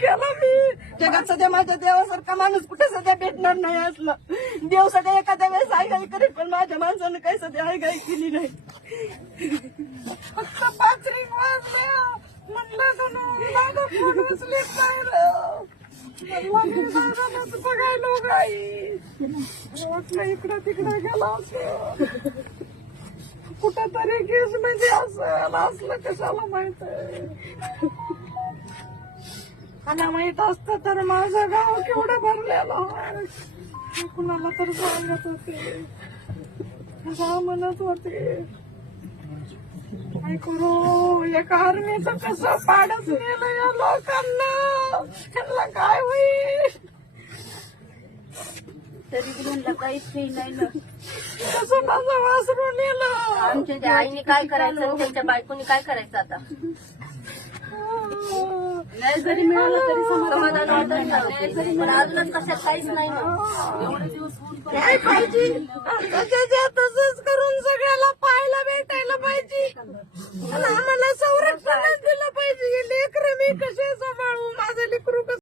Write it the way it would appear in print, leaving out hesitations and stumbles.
केला मी. जगात सध्या माझ्या देवासारखा माणूस कुठे सध्या भेटणार नाही असलं. देव सध्या एखाद्या वेळेस आयगाई करेल, पण माझ्या माणसानं काही सध्या आयगाई केली नाही. फक्त 5 रिंग वाजल्या म्हणलं दादा फोन उचलीत नाही रे. बघायलो गाई वाटलं इकडं तिकडं गेला असं, कुठंतरी केस मध्ये असलं कशाला माहित. मला माहित असतं तर माझं गाव केवढं भरलेलं. कुणाला तर सांगत होते, म्हणत होते काय करू. एका आर्मीचं कसं पाडच नेलं या लोकांना, त्यांना काय होईल. तरी म्हणलं काहीच काही नाही ना. कसं माझं वासरू नेलं. आमच्या त्या आईने काय करायचं आणि त्यांच्या बायकोनी काय करायचं आता. नाही जरी मिळालं तरी समाधान वाटत, पण अजूनच कशात काहीच नाही ना. एवढे दिवस काय पाहिजे तसंच करून सगळ्याला पाहायला भेटायला पाहिजे.